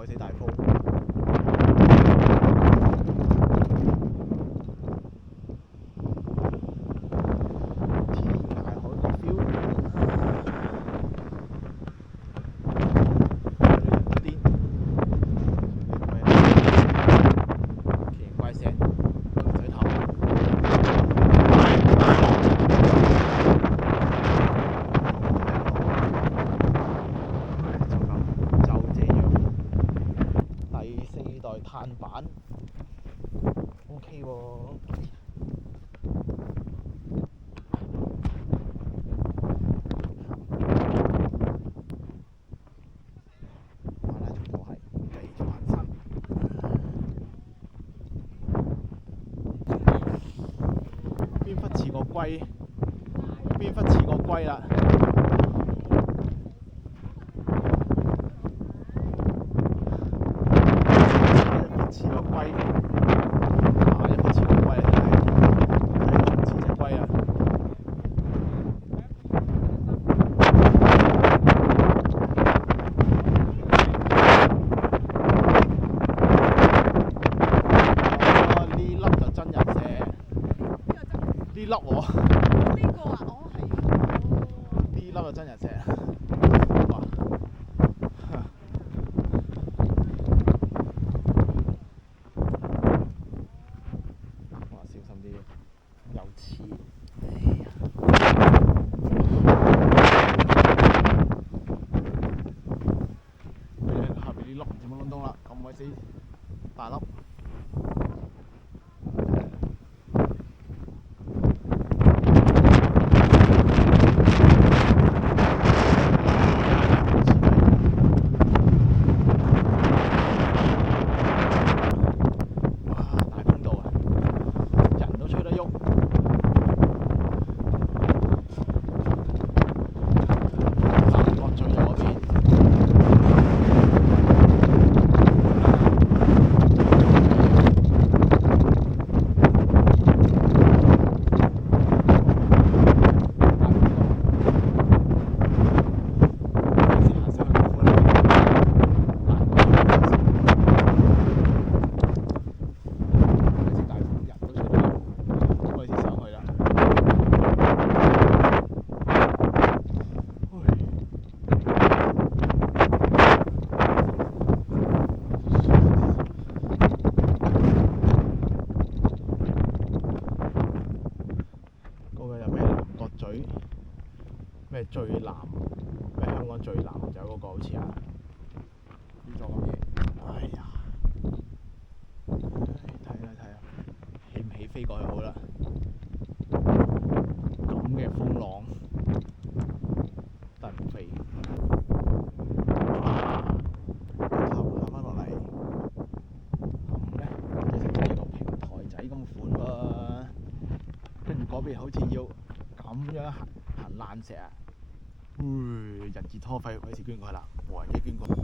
鬼死大風。天涯海角 feel。嗰啲奇形怪石水頭。第四代碳板 OK 喎。馬拉松都係繼續行山。邊忽似個龜，邊忽似個龜啦。似個龜，一忽似個龜真係，睇似隻龜啊！哦，呢粒就真人石，呢粒喎。呢個啊，哦係。呢粒就真人石，哇！小心啲，有刺。哎呀！下邊啲粒唔知乜撚東啦，咁鬼死大粒。咩最南？咩香港最南就有嗰個好似啊？呢座咁嘢，哎呀！睇下，起唔起飛過去好啦。咁嘅風浪，但係唔飛。行翻落嚟，咁咧就成咗一個平台仔咁款喎。跟住嗰邊好似要咁樣行爛石啊！人字拖費費事捐過去啦，無人機捐過去。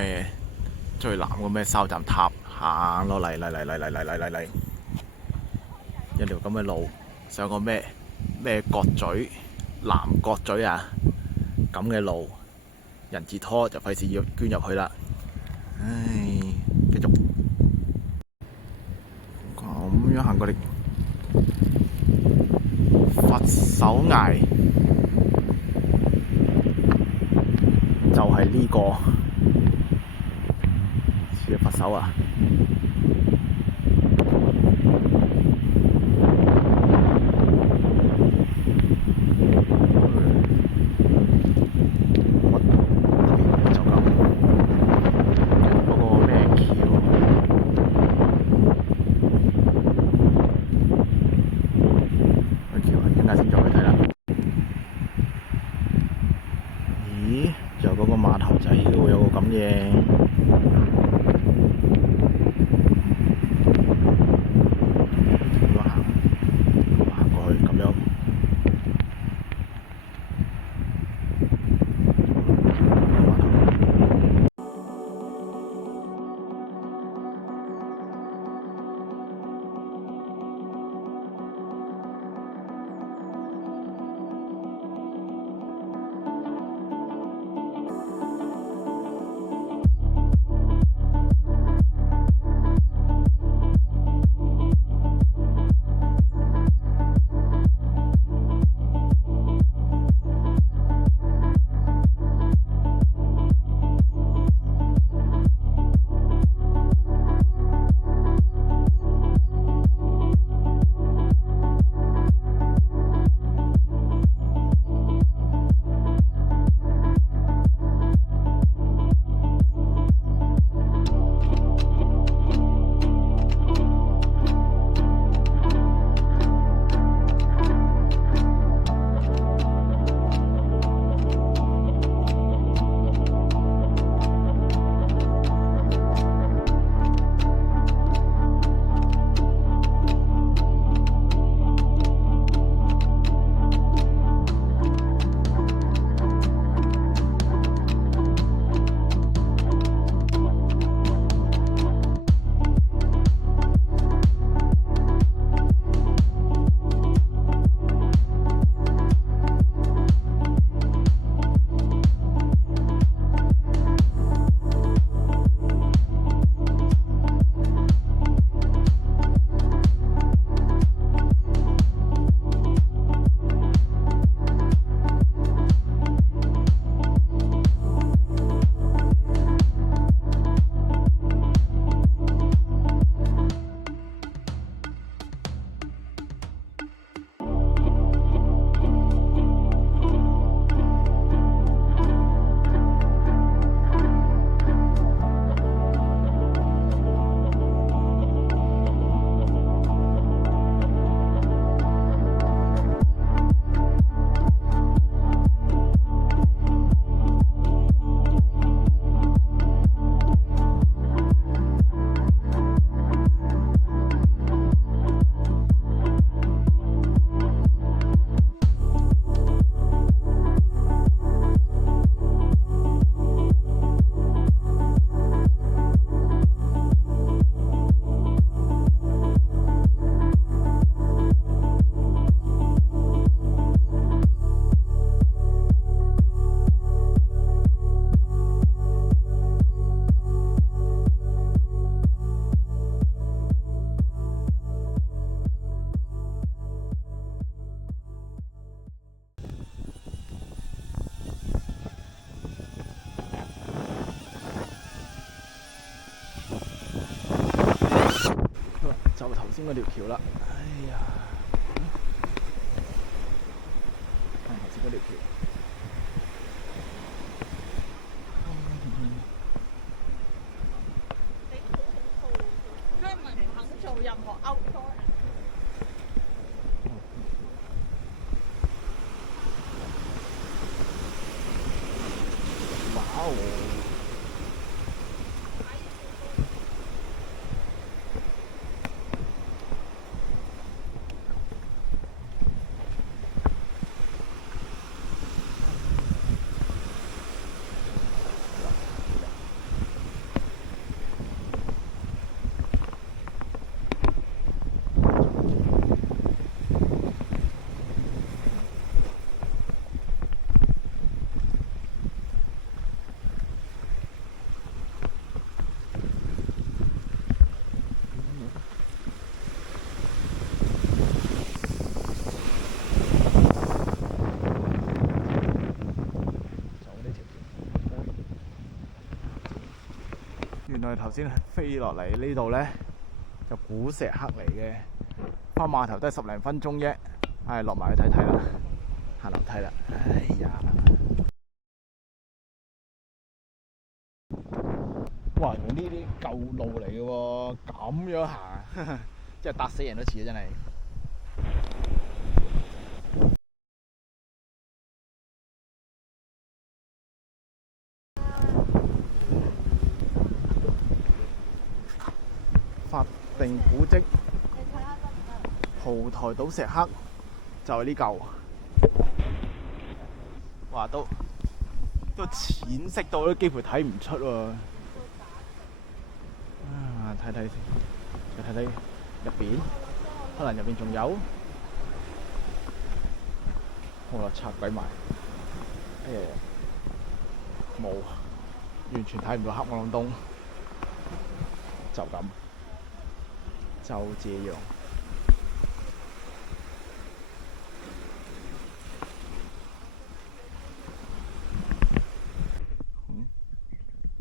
咩最南個咩哨站塔行落嚟嚟，一條咁嘅路上個咩角咀南角咀啊咁嘅路，人字拖就費事要捐入去啦。唉，繼續咁樣行過嚟佛手崖，就係呢個似佛手啊！就咁嗰個咩橋？個橋啊，陣間先再去睇啦。咦？仲有嗰個碼頭仔喎，有個咁嘅。行過去咁樣。就頭先嗰條橋啦，哎呀，頭先嗰條橋。佢係咪唔肯做任何 outdoor？哇哦！我哋頭先飛落嚟呢度咧，就古石刻嚟嘅，返碼頭都係10零分鐘啫。唉，落埋去睇睇啦，行樓梯啦。哎呀！哇！用呢啲舊路嚟嘅喎，咁樣行啊，真係搭死人都似啊！真係。法定古蹟蒲台島石刻就係呢嚿，哇！都淺色到都幾乎睇唔出喎。啊，睇睇先，再睇睇入邊，可能入邊仲有。好啦，拆鬼埋，冇，完全睇唔到，黑蒙隆咚，就咁，就這樣。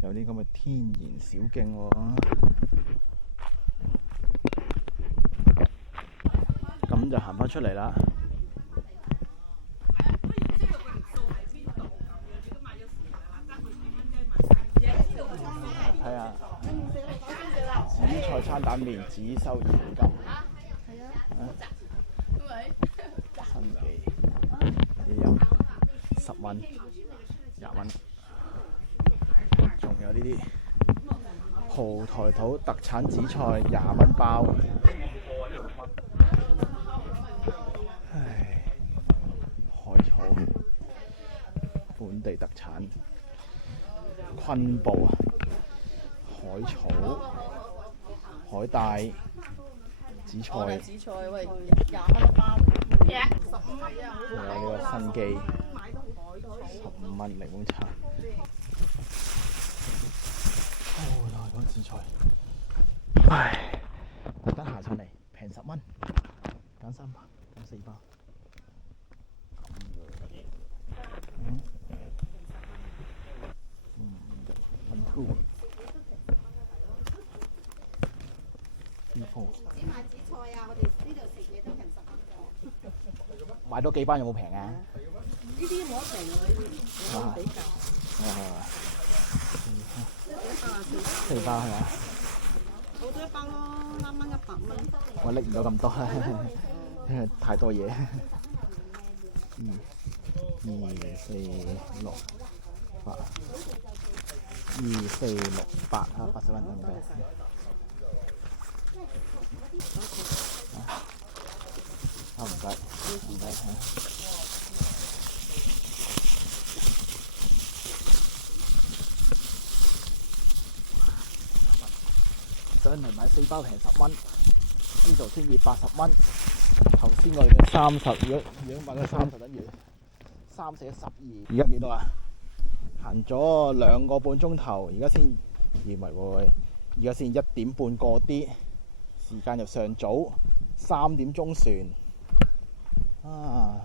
有啲咁嘅天然小徑喎，咁就行返出嚟啦。睇下紫菜餐蛋麵只收現金。新記也有10蚊、20蚊。仲有呢啲蒲台島特產紫菜20蚊包。唉，海草本地特產昆布啊，海草、海帶、紫菜。紫菜喂，20蚊一包，15蚊啊！仲有呢個新記15蚊檸檬茶。又係講紫菜，唉，特登行上嚟平10蚊，揀3包，揀4包。只賣紫菜啊！我哋呢度食嘢都平10蚊嘅。買多幾包有冇平啊？呢啲冇得平喎，呢啲有比較。4包係咪？好多一包咯，1蚊100蚊。我拎唔到咁多啦，因為太多嘢。2、4、6、8、2、4、6、8啊，80蚊唔該。啊唔該，唔該嚇。上嚟買4包平10蚊，呢度先至80蚊。頭先我哋嘅30，如果買咗30等於3、4、12，而家幾多啊？行咗2個半鐘頭，而家先，唔係喎，而家先1點半過啲，時間又尚早，3點鐘船啊！